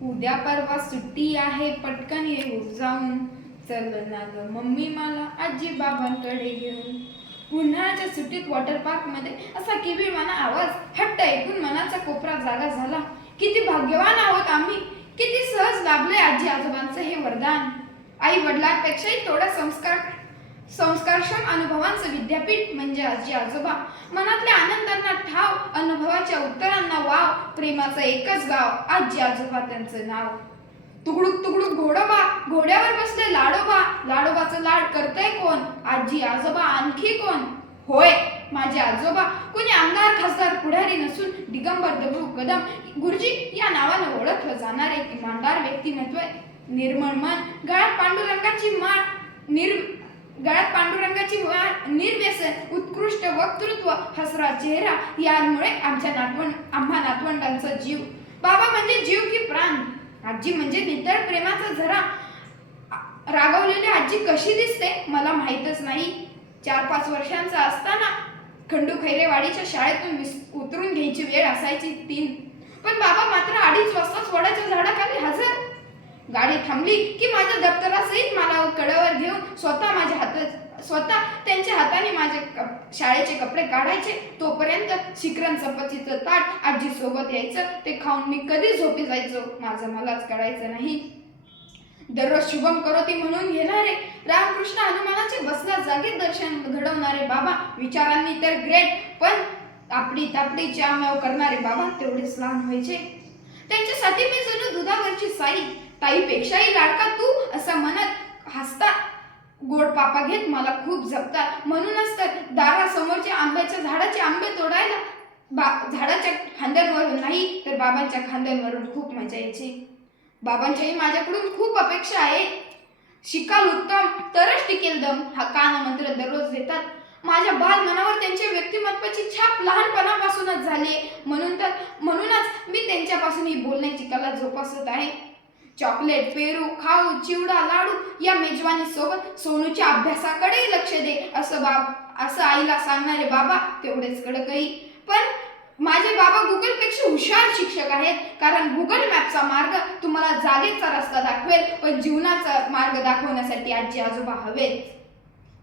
उद्या परवा सुट्टी आहे, पटकन येऊ जाऊन. चल ना ग मम्मी मला आजी बाबांकडे घेऊन. उन्हाळ्याच्या सुट्टीत वॉटर पार्क मध्ये असा किवीळवाणा आवाज, हट्ट ऐकून मनाचा कोपरा जागा झाला. किती भाग्यवान आहोत आम्ही, किती सहज लाभले आजी आजोबांचं हे वरदान. आई वडिलांपेक्षाही थोडा संस्कारक्षम अनुभवांचं विद्यापीठ म्हणजे आजी आजोबा. मनातल्या आनंदांना ठाव, अनुभवाच्या उत्तरांना वाव, प्रेमाचं एकच गाव, आजी आजोबा त्यांचं नाव. तुकडुक तुकडुक घोडोबा, घोड्यावर बसले लाडोबा, लाडोबाचं लाड करतय कोण, आजी आजोबा आणखी कोण. होय माझे आजोबा कोणी आमदार खासदार पुढारी नसून दिगंबर दगडू कदम गुरुजी या नावानं ओळखलं जाणारे इमानदार व्यक्तिमत्व. निर्मळ मन, गळ्यात पांडुरंगाची माळ, निर्व्यसन, उत्कृष्ट वक्तृत्व, हसरा चेहरा, यामुळे आम्हा नातवंडांचा जीव. बाबा म्हणजे जीव की प्राण, आजी म्हणजे नितळ प्रेमाचा झरा. रागवलेली आजी कशी दिसते मला माहीतच नाही. 4-5 वर्षांचा असताना खंडू खैरेवाडीच्या शाळेतून उतरून घ्यायची वेळ असायची 3. पण बाबा मात्र 2:30 वाजताच वडाच्या झाडाखाली हजर. गाडी थांबली की माझ्या दप्तरासहित मला कडावर घेऊन स्वतः त्यांच्या हाताने माझे शाळेचे कपडे काढायचे. तोपर्यंत शिकरण चपातीचं ताट आजी सोबत यायचं. ते खाऊन मी कधी झोपी जायचो माझं मलाच कळायचं नाही. दररोज शुभम करोती म्हणून घेणारे, रामकृष्ण हनुमानाचे बसला जागेत दर्शन घडवणारे बाबा, विचारांनी तर ग्रेट, पण तापडी चामेव करणारे बाबा तेवढेच लहान व्हायचे. त्यांच्यासाठी मी जणू दुधावरची साई, ताईपेक्षाही लाडका तू असं म्हणत हसता गोड पापा घेत मला खूप जपतात. म्हणूनच तर दारासमोरच्या आंब्याच्या झाडाचे आंबे तोडायला झाडाच्या खांद्यांवरून नाही तर बाबांच्या खांद्यांवरून खूप मजा यायची. बाबांच्याही माझ्याकडून खूप अपेक्षा आहे. शिकाल उत्तम तरच टिकेल दम हा कानमंत्र दररोज देतात. माझ्या बाल मनावर त्यांच्या व्यक्तिमत्वाची छाप लहानपणापासूनच झाली. म्हणूनच मी त्यांच्यापासून ही बोलण्याची कला जोपासत आहे. चॉकलेट, पेरू, खाऊ, चिवडा, लाडू या मेजवानी सोबत सोनूच्या अभ्यासाकडेही लक्ष दे असं आईला सांगणारे बाबा तेवढेच कडकही. पण माझे बाबा गुगलपेक्षा हुशार शिक्षक आहेत. कारण गुगल मॅपचा मार्ग तुम्हाला जागेचा रस्ता दाखवेल, पण जीवनाचा मार्ग दाखवण्यासाठी आजी आजोबा हवेत.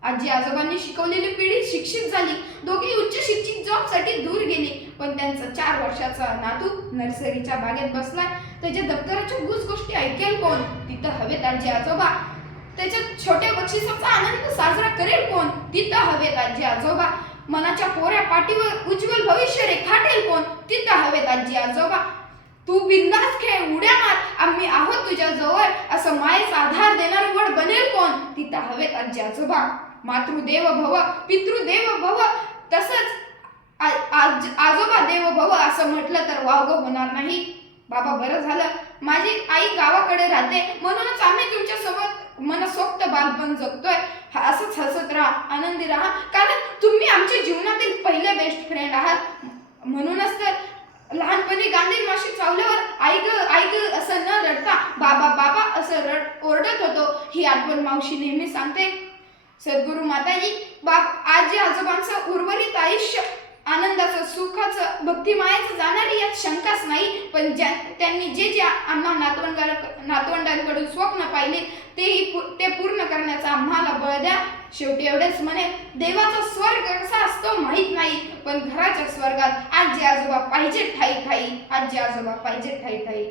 आजी आजोबांनी शिकवलेली पिढी शिक्षित झाली. दोघे उच्च शिक्षित जॉबसाठी दूर गेले. पण त्यांचा 4 वर्षाचा नातू नर्सरीच्या बागेत बसलाय. त्याच्या दप्तराच्या गोष्टी ऐकेल कोण, तिथं हवेत आजी आजोबा. त्याच्या छोट्या बक्षिसाचा आनंद साजरा करेल कोण, तिथं हवेत आजी आजोबा. मनाच्या कोऱ्या पाठीवर उज्ज्वल भविष्य रेखाटेल कोण, तिथं हवेत आजी आजोबा. तू बिंदास खेळ, उड्या मार, आम्ही आहोत तुझ्या जवळ असं मायेचा आधार देणारं वड बनेल कोण, तिथं हवेत आजी आजोबा. मातृदेव भव, पितृदेव भव, तसंच आजोबा देव भव असं म्हटलं तर वावगं होणार नाही. बाबा बरं झालं माझी आई गावाकडे राहते, म्हणूनच आम्ही तुमच्या सोबत मनसोक्त बालपण जगतोय. असंच हसत राहा, आनंदी राहा, कारण तुम्ही आमच्या जीवनातील पहिले बेस्ट फ्रेंड आहात. म्हणूनच तर लहानपणी गांधी माशी चावल्यावर आई ग असं न रडता बाबा बाबा असं ओरडत होतो ही आठवण मावशी नेहमी सांगते. सद्गुरू माताजी आजी आजोबांचं उर्वरित आयुष्य आनंदाचं, सुखाचं, भक्तिमायाचं जाणारी यात शंकाच नाही. पण त्यांनी जे आम्हा नातवंडांकडून स्वप्न पाहिले ते पूर्ण करण्याचा आम्हाला बळ द्या. शेवटी एवढेच म्हणे, देवाचा स्वर्ग कसा असतो माहीत नाही, पण घराच्या स्वर्गात आजी आजोबा पाहिजे ठाई ठाई, आजी आजोबा पाहिजे ठाई ठाई.